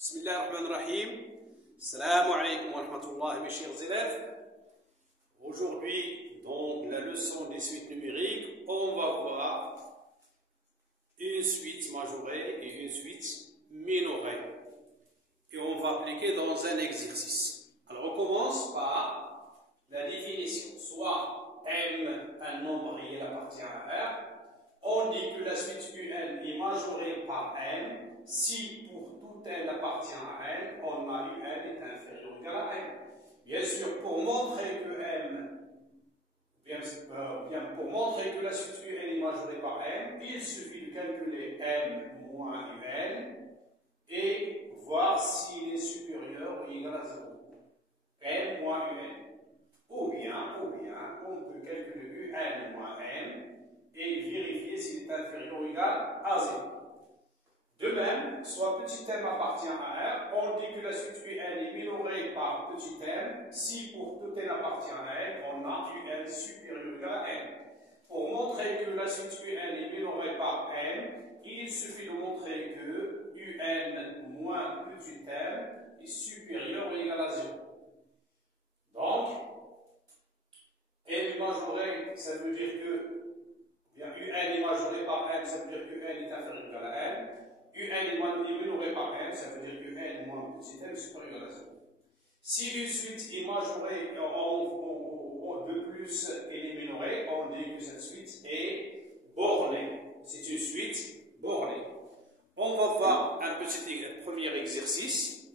Bismillahirrahmanirrahim. Assalamu alaikum wa rahmatullah, mes chers élèves. Aujourd'hui, dans la leçon des suites numériques, on va voir une suite majorée et une suite minorée. Et on va appliquer dans un exercice. Alors, on commence par la définition. Soit M, un nombre réel appartient à R. On dit que la suite UN est majorée par M si pour tout N appartient à N, on a UN est inférieur ou égal à N. Bien sûr, pour montrer que M, pour montrer que la suite UN est majorée par M, il suffit de calculer M moins UN et voir s'il est supérieur ou égal à 0. M moins UN. Ou bien, on peut calculer UN moins M et vérifier s'il est inférieur ou égal à 0. De même, soit petit m appartient à R, on dit que la suite UN est minorée par petit m si pour tout n appartient à N, on a UN supérieur ou égal à N. Pour montrer que la suite UN est minorée par N, il suffit de montrer que UN moins petit m est supérieur ou égal à 0. Donc, n majoré, ça veut dire que UN est majoré par M, ça veut dire que N est inférieur ou égal à N. UN est minoré par M, ça veut dire que N moins petit m est supérieur à 0. Si une suite est majorée de plus elle est minorée, on dit que cette suite est bornée. C'est une suite bornée. On va voir un petit premier exercice.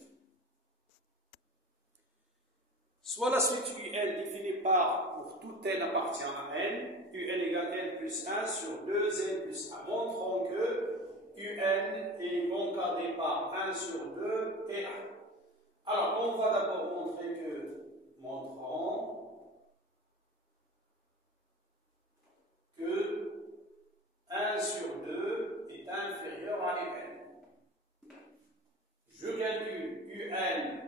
Soit la suite UN définie par pour tout n appartient à n, UN égale n plus 1 sur 2n plus 1, montrant que UN est encadré par 1 sur 2 et 1. Alors, on va d'abord montrer que, montrant que 1 sur 2 est inférieur à UN. Je calcule UN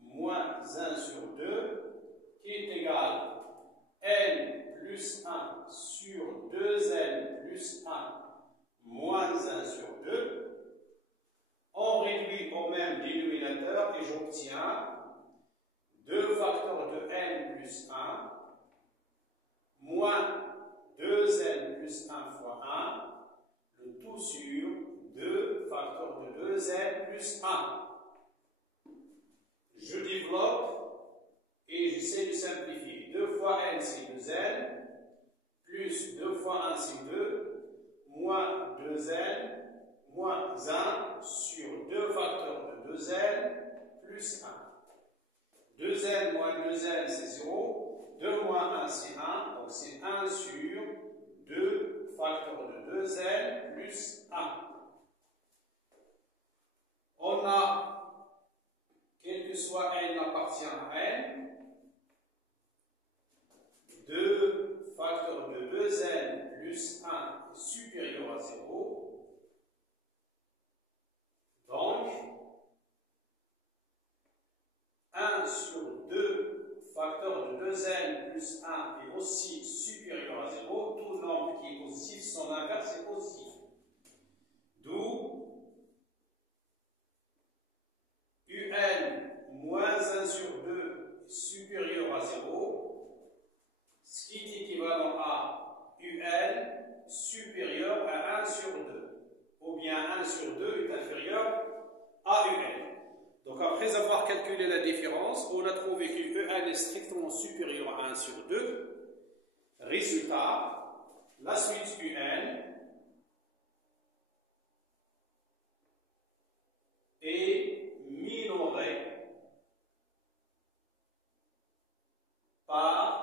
moins 1 sur 2 qui est égal N plus 1 sur 2N plus 1 moins 1 sur 2. On réduit au même dénominateur et j'obtiens 2 facteurs de n plus 1 moins 2n plus 1 fois 1, le tout sur 2 facteurs de 2n plus 1. Je développe et j'essaie de simplifier. 2 fois n c'est 2n, plus 2 fois 1 c'est 2, moins 2n, moins 1 sur 2 facteurs de 2n plus 1. 2n moins 2n c'est 0, 2 moins 1 c'est 1, donc c'est 1 sur 2 facteurs de 2n plus 1. On a, quel que soit n appartient à n, 2 facteurs de 2n plus 1 est supérieur à 0. Donc, 1 sur 2 facteurs de 2n plus 1 est aussi supérieur à 0. Tout nombre qui est positif, son inverse est positif. D'où UN moins 1 sur 2 est supérieur à 0, ce qui est équivalent à UN supérieur à 1 sur 2, ou bien 1 sur 2 est inférieur à UN. Donc après avoir calculé la différence, on a trouvé que UN est strictement supérieur à 1 sur 2. Résultat, la suite UN est minorée par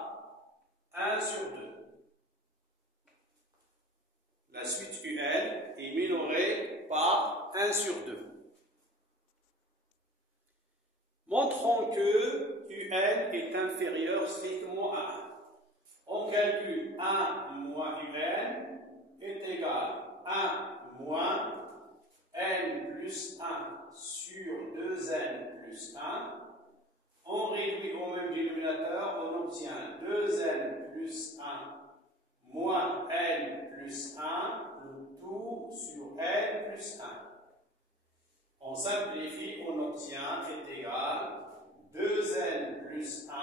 1 sur 2. La suite UN est minorée par 1 sur 2. Montrons que UN est inférieur strictement à 1. On calcule 1 moins UN est égal à 1 moins N plus 1 sur 2N plus 1. On réduit au même dénominateur, on obtient 2N plus 1 moins N plus 1, le tout sur N plus 1. On simplifie, on obtient est égal 2n plus 1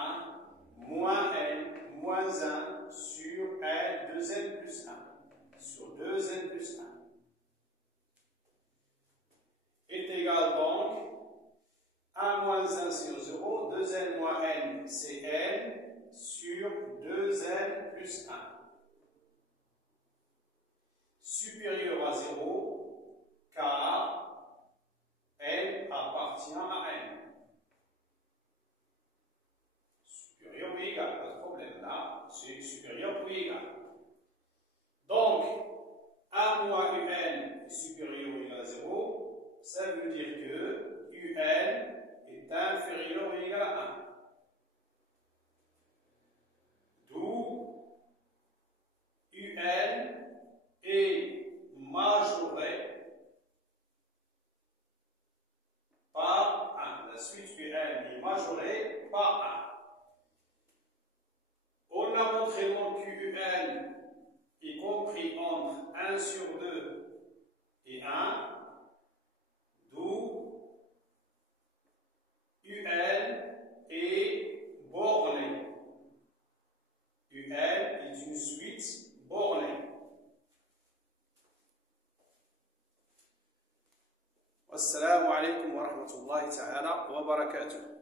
moins n moins 1 sur n 2n plus 1 sur 2n plus 1 est égal donc 1 moins 1 sur 0, 2n moins n c'est n sur 2n plus 1 supérieur à 0 car n appartient à n. Supérieur ou égal, pas de problème là, c'est supérieur ou égal. Donc, 1 moins un est supérieur ou égal à 0, ça veut dire que un est inférieur ou égal à 1. D'où un est majoré par 1. La suite un est majoré par 1. On a montré donc qu'un est compris entre 1 sur 2 et 1, d'où un est borné. Un est une suite bornée. Wassalamu alaikum wa rahmatullahi ta'ala wa barakatuh.